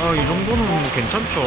아, 이 정도는 괜찮죠.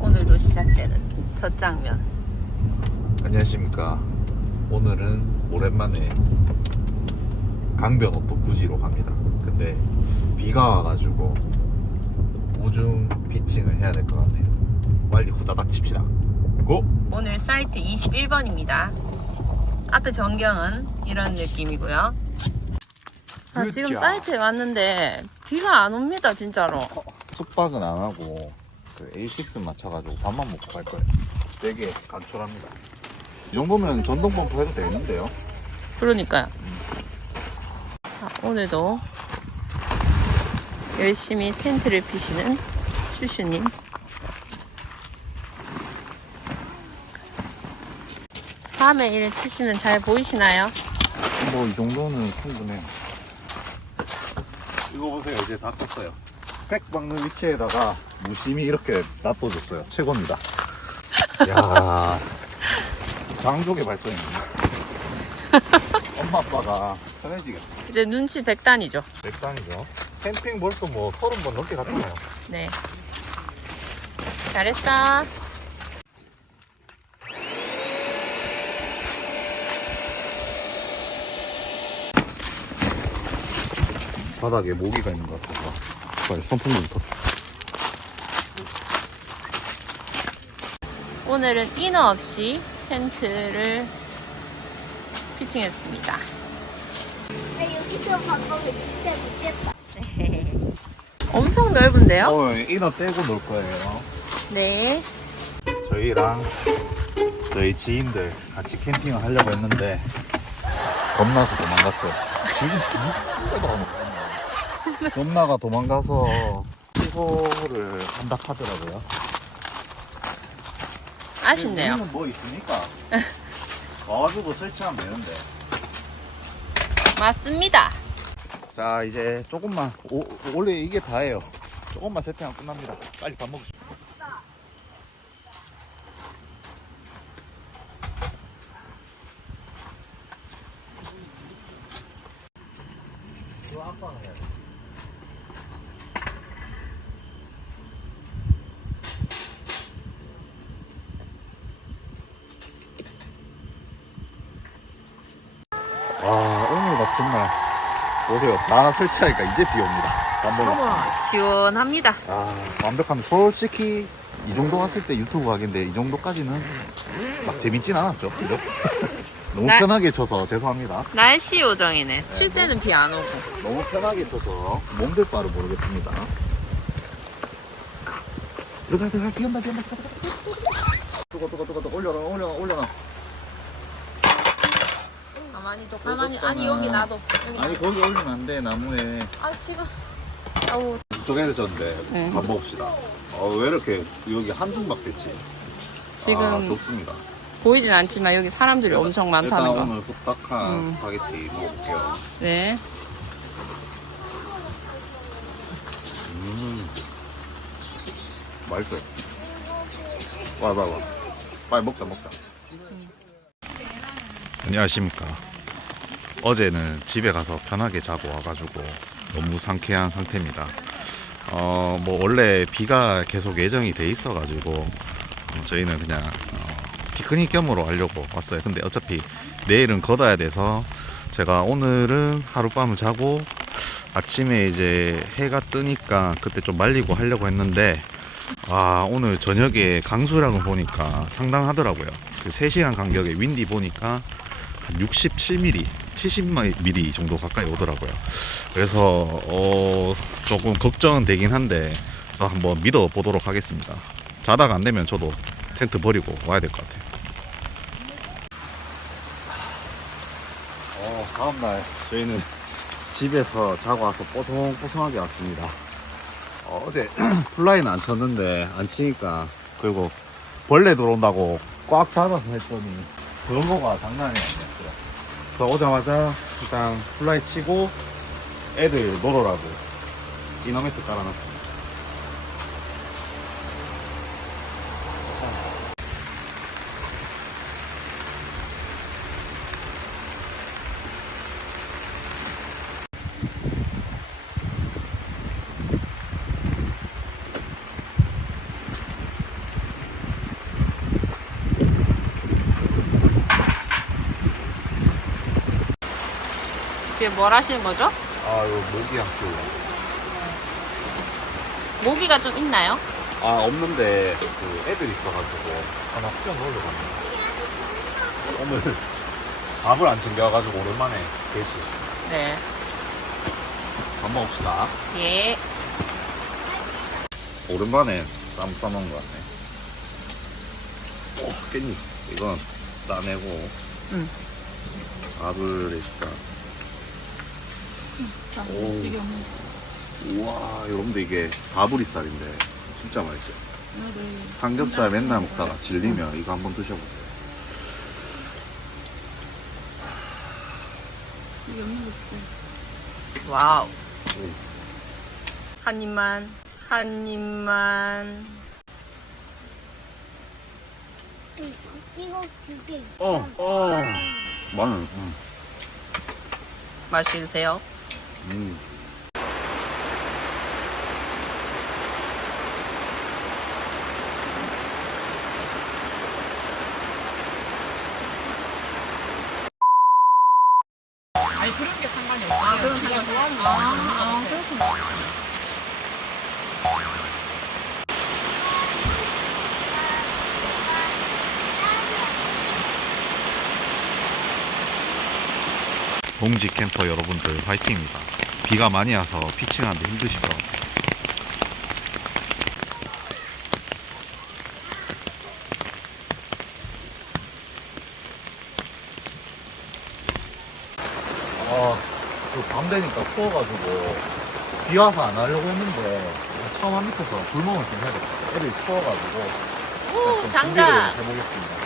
오늘도 시작되는 첫 장면. 안녕하십니까 오늘은 오랜만에 강변오토 구지로 갑니다 근데 비가 와가지고 우중 피칭을 해야 될 것 같네요 빨리 후다닥 칩시다 고! 오늘 사이트 21번입니다. 앞에 전경은 이런 느낌이고요. 아, 지금. 사이트에 왔는데 비가 안 옵니다, 진짜로. 숙박은 안 하고 그 A6 맞춰가지고 밥만 먹고 갈 거예요 되게 간촐합니다 이 정도면 전동 펌프 해도 되는데요 그러니까요. 자, 오늘도 열심히 텐트를 피시는 슈슈님. 밤에 일을 치시면 잘 보이시나요? 뭐 이 정도는 충분해요. 이거 보세요. 이제 다 떴어요. 팩 박는 위치에다가 무심히 이렇게 놔둬줬어요. 최고입니다. 야 장족의 발전입니다. 엄마 아빠가 편해지겠다. 이제 눈치 백단이죠. 백단이죠. 캠핑 벌써 뭐 서른 번 넘게 갔잖아요. 네. 잘했어. 바닥에 모기가 있는 것 같아서 빨리 선풍기부터. 오늘은 이너 없이 텐트를 피칭했습니다. 나 여기서 방법을 진짜 미쳤다. 엄청 넓은데요? 어, 이너 떼고 놀 거예요. 네. 저희랑 저희 지인들 같이 캠핑을 하려고 했는데 겁나서 도망갔어요. 지금. 겁나가 도망가서 시호를 한다 하더라고요. 아쉽네요. 뭐 있으니까 와가지고 설치하면 되는데. 맞습니다. 자 이제 조금만 오, 원래 이게 다예요. 조금만 세팅하면 끝납니다. 빨리 밥 먹읍시다. 아빠가 해야 돼. 와 오늘 같은 날 보세요 다 설치하니까 이제 비 옵니다 밥 먹어 시원합니다. 아 완벽합니다 솔직히 이 정도 왔을 때 유튜브 하겠는데 이 정도까지는 막 재밌진 않았죠 그죠? 너무 나- 편하게 쳐서 죄송합니다 날씨 요정이네. 칠 때는 비 안 오고. 너무 편하게 쳐서 몸들 바를 모르겠습니다 들어가 들어가 비 온다 뜨거 뜨거 뜨거 뜨거 올려놔 올려놔 올려놔 가만히 또 가만히 아니 여기 놔둬 여기 아니 놔둬. 거기 올리면 안 돼 나무에 아 지금 아우 이쪽에서 졌는데 네. 밥 먹읍시다 어, 왜 이렇게 여기 한 줌밖 됐지 지금 아, 좋습니다 보이진 않지만 여기 사람들이 엄청 많다는 일단 거. 오늘 후딱한 음. 스파게티 먹어볼게요. 네. 음. 맛있어요. 와, 와, 와. 빨리 먹자, 먹자. 안녕하십니까. 어제는 집에 가서 편하게 자고 와가지고 너무 상쾌한 상태입니다. 어, 뭐 원래 비가 계속 예정이 돼 있어가지고 어, 저희는 그냥 어, 피크닉 겸으로 하려고 왔어요. 근데 어차피 내일은 걷어야 돼서 제가 오늘은 하룻밤을 자고 아침에 이제 해가 뜨니까 그때 좀 말리고 하려고 했는데 아 오늘 저녁에 강수량을 보니까 상당하더라고요. 그 3시간 간격에 윈디 보니까 한 67mm, 70mm 정도 가까이 오더라고요. 그래서 어 조금 걱정은 되긴 한데 한번 믿어 보도록 하겠습니다. 자다가 안 되면 저도 텐트 버리고 와야 될 것 같아요. 어, 다음날 저희는 집에서 자고 와서 뽀송뽀송하게 왔습니다. 어, 제 플라이는 안 쳤는데 안 치니까 그리고 벌레 들어온다고 꽉 잡아서 했더니 그런거가 장난이 아니었어요. 그래서 오자마자 일단 플라이 치고 애들 놀으라고 이너매트 깔아놨습니다. 뒤에 뭘 하시는 거죠? 아, 이거 모기 학교. 모기가 좀 있나요? 아, 없는데 그 애들 있어가지고 하나 풀어 넣으려고 합니다. 오늘 밥을 안 챙겨와가지고 오랜만에 계시. 네. 밥 먹읍시다. 예. 오랜만에 쌈 싸먹은 것 같네. 오, 깻잎. 이건 따내고. 응. 밥을 해줄까. 오. 우와, 여러분들 이게 바브리살인데 진짜 맛있죠. 삼겹살 맨날 먹다가 질리면 이거 한번 드셔보세요. 와우. 음. 한 입만. 한 입만. 이거 그게 어, 어. 마늘, 음. 맛있게 드세요. 음. 아니 그런 게 상관이 없어요. 아, 그런 지가 좋아하는 거 아, 그렇구나. 동지 캠퍼 여러분들 화이팅입니다. 비가 많이 와서 피칭하는데 힘드실 것 같아요. 아, 그밤 되니까 추워가지고 비 와서 안 하려고 했는데 처음 한 밑에서 불멍을 좀 해야 겠다 애들이 추워가지고 오, 좀 장작. 준비를 해보겠습니다.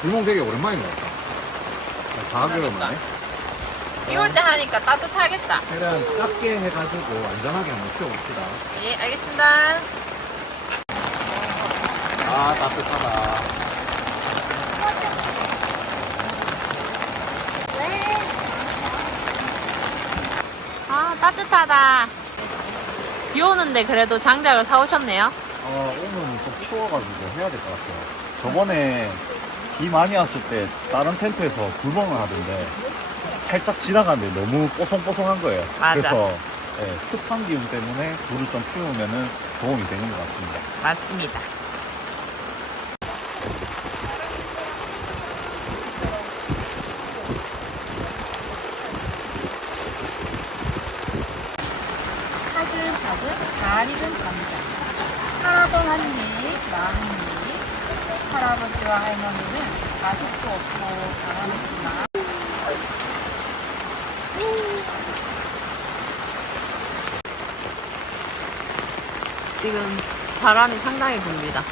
불멍 되게 오랜만인 것 같다. 4개월 그러니까. 만에. 비올때 하니까 따뜻하겠다. 최대한 작게 해가지고 안전하게 한번 키워봅시다. 예, 알겠습니다. 아 따뜻하다. 왜? 아, 따뜻하다. 비 오는데 그래도 장작을 사오셨네요. 어 오늘은 좀 추워가지고 해야 될 것 같아요. 저번에 비 많이 왔을 때 다른 텐트에서 불멍을 하던데 살짝 지나가는데 너무 뽀송뽀송한 거예요. 맞아. 그래서 예, 습한 기운 때문에 불을 좀 피우면은 도움이 되는 것 같습니다. 맞습니다. 차근차근 잘 익은 감자. 할아버 한 입, 나한 입. 할아버지와 할머니는 자식도 없고 가난했지만 지금 바람이 상당히 붑니다.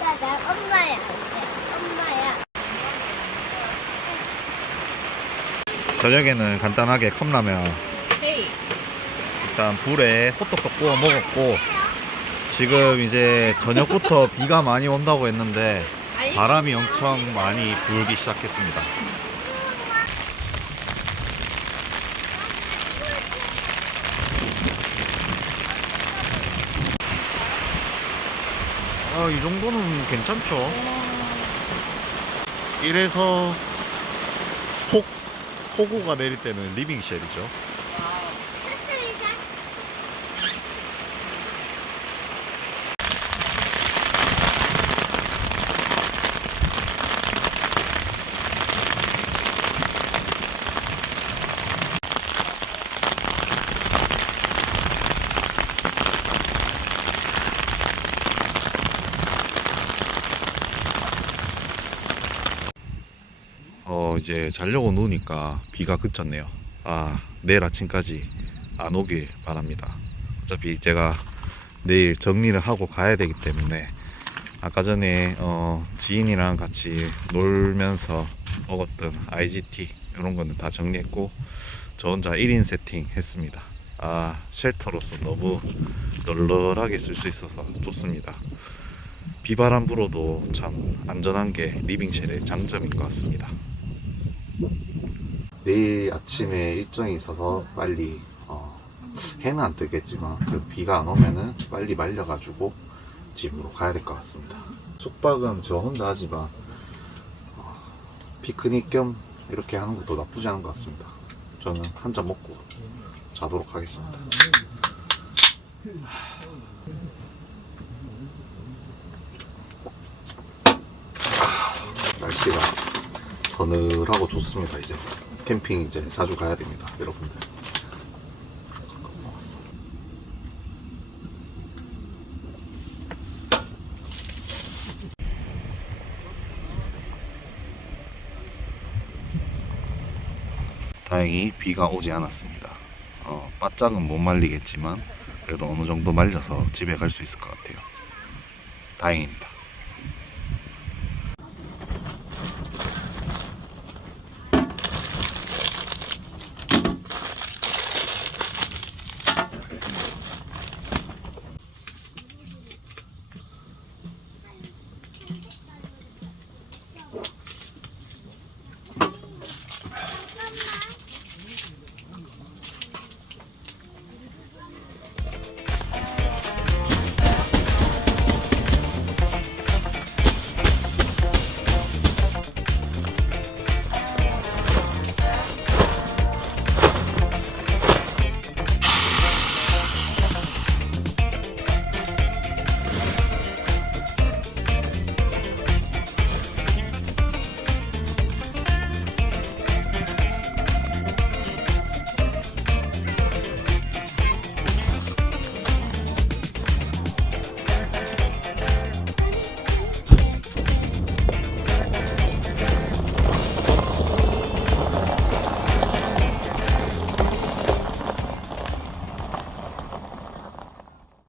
나, 나 엄마야. 엄마야. 저녁에는 간단하게 컵라면 헤이. 일단 불에 호떡도 구워 먹었고 지금 이제 저녁부터 비가 많이 온다고 했는데 바람이 엄청 많이 불기 시작했습니다. 아, 이 정도는 괜찮죠. 이래서 폭, 폭우가 내릴 때는 리빙쉘이죠. 이제 자려고 누우니까 비가 그쳤네요. 아, 내일 아침까지 안 오길 바랍니다. 어차피 제가 내일 정리를 하고 가야 되기 때문에 아까 전에 어, 지인이랑 같이 놀면서 먹었던 IGT 이런 거는 다 정리했고 저 혼자 1인 세팅 했습니다. 아, 쉘터로서 너무 널널하게 쓸 수 있어서 좋습니다. 비바람 불어도 참 안전한 게 리빙쉘의 장점인 것 같습니다. 내일 아침에 일정이 있어서 빨리 어, 해는 안 뜨겠지만 그 비가 안 오면은 빨리 말려가지고 집으로 가야 될 것 같습니다. 숙박은 저 혼자 하지만 어, 피크닉 겸 이렇게 하는 것도 나쁘지 않은 것 같습니다. 저는 한 잔 먹고 자도록 하겠습니다. 날씨가 서늘하고 좋습니다. 이제 캠핑 이제 자주 가야 됩니다 여러분들. 다행히 비가 오지 않았습니다. 어, 바짝은 못 말리겠지만 그래도 어느 정도 말려서 집에 갈 수 있을 것 같아요. 다행입니다